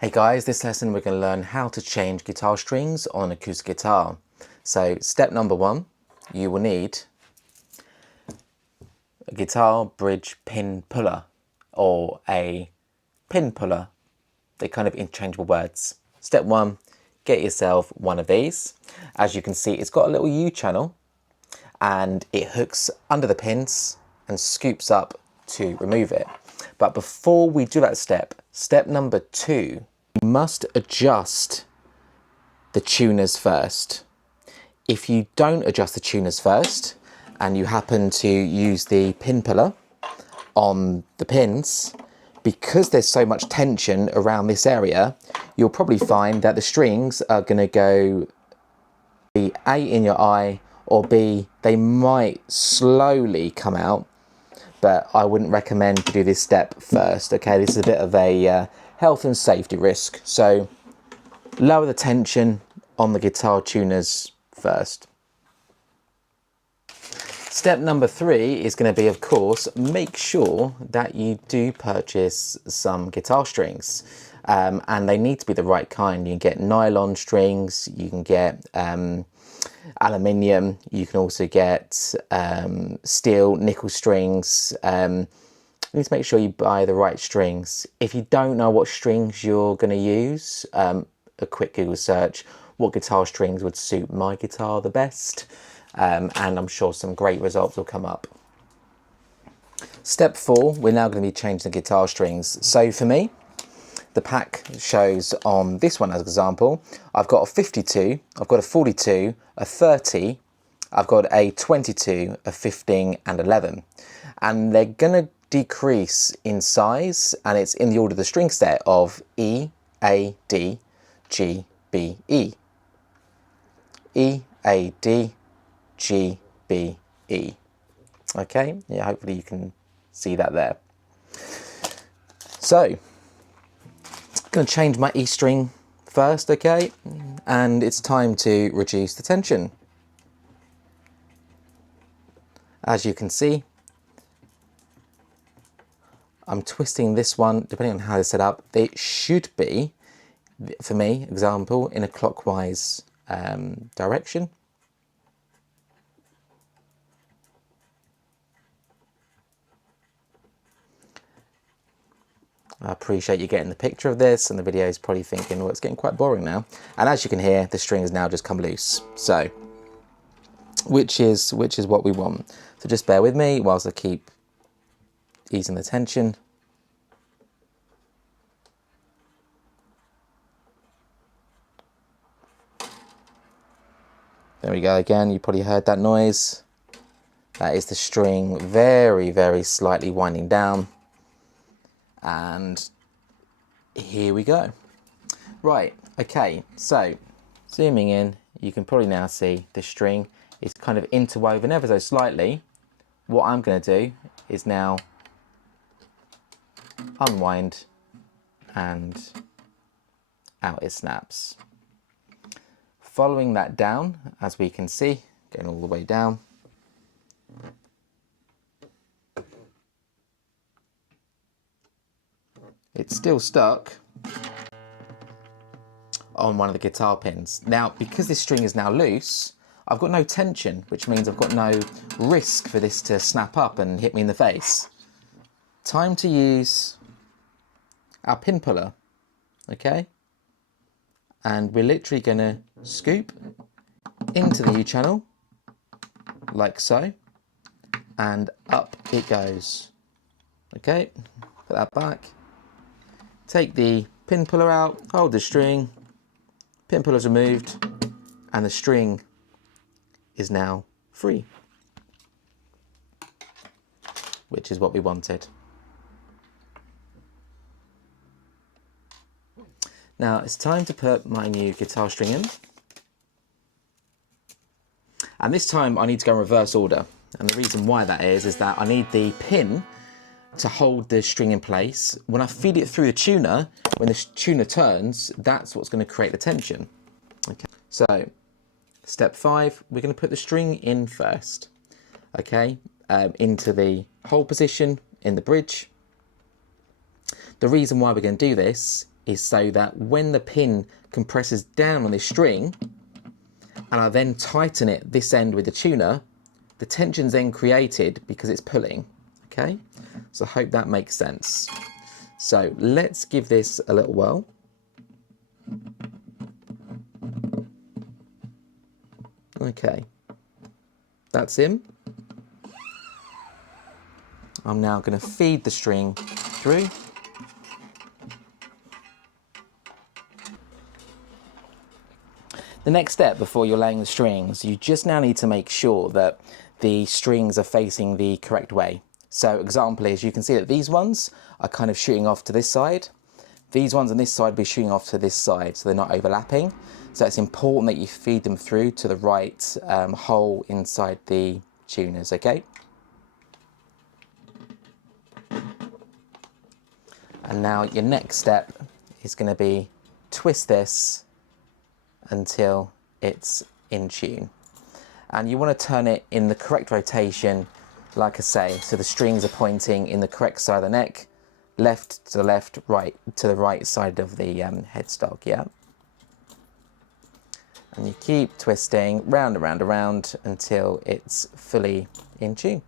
Hey guys, this lesson we're going to learn how to change guitar strings on an acoustic guitar. So step number one, you will need a guitar bridge pin puller or a pin puller. They're kind of interchangeable words. Step one, get yourself one of these. As you can see, it's got a little U channel and it hooks under the pins and scoops up to remove it. But before we do that step number two, you must adjust the tuners first. If you don't adjust the tuners first and you happen to use the pin puller on the pins, because there's so much tension around this area, you'll probably find that the strings are going to go be A, in your eye, or B, they might slowly come out, but I wouldn't recommend to do this step first. Okay, this is a bit of a health and safety risk, so lower the tension on the guitar tuners first. Step number three is going to be, of course, make sure that you do purchase some guitar strings, and they need to be the right kind. You can get nylon strings, you can get aluminium, you can also get steel, nickel strings. You need to make sure you buy the right strings. If you don't know what strings you're going to use, a quick Google search, what guitar strings would suit my guitar the best, and I'm sure some great results will come up. Step four, we're now going to be changing the guitar strings. So for me, the pack shows on this one as an example, I've got a 52, I've got a 42, a 30, I've got a 22, a 15 and 11. And they're going to decrease in size, and it's in the order of the string set of E, A, D, G, B, E. E, A, D, G, B, E. Okay, yeah, hopefully you can see that there. So, I'm going to change my E string first, okay? And it's time to reduce the tension. As you can see, I'm twisting this one, depending on how it's set up. It should be, for me, example, in a clockwise direction. I appreciate you getting the picture of this, and the video is probably thinking, well, it's getting quite boring now. And as you can hear, the string has now just come loose. So, which is what we want. So just bear with me whilst I keep easing the tension. There we go again, you probably heard that noise. That is the string very, very slightly winding down. And here we go. Right, okay, so zooming in, you can probably now see the string is kind of interwoven ever so slightly. What I'm going to do is now unwind and out it snaps. Following that down, as we can see, going all the way down. It's still stuck on one of the guitar pins. Now, because this string is now loose, I've got no tension, which means I've got no risk for this to snap up and hit me in the face. Time to use our pin puller, okay? And we're literally going to scoop into the U channel, like so, and up it goes. Okay, put that back. Take the pin puller out, hold the string, pin puller's removed, and the string is now free, which is what we wanted. Now it's time to put my new guitar string in. And this time I need to go in reverse order. And the reason why that is that I need the pin to hold the string in place. When I feed it through the tuner, when the tuner turns, that's what's going to create the tension. Okay. So, step 5, we're going to put the string in first. Okay, into the hold position in the bridge. The reason why we're going to do this is so that when the pin compresses down on this string, and I then tighten it this end with the tuner, the tension's then created because it's pulling, okay? So I hope that makes sense. So let's give this a little whirl. Okay, that's in. I'm now going to feed the string through. The next step before you're laying the strings, you just now need to make sure that the strings are facing the correct way. So example is, you can see that these ones are kind of shooting off to this side. These ones on this side will be shooting off to this side, so they're not overlapping. So it's important that you feed them through to the right hole inside the tuners, okay? And now your next step is going to be twist this until it's in tune. And you want to turn it in the correct rotation, like I say, so the strings are pointing in the correct side of the neck, left to the left, right to the right side of the headstock, yeah? And you keep twisting round and round and round until it's fully in tune.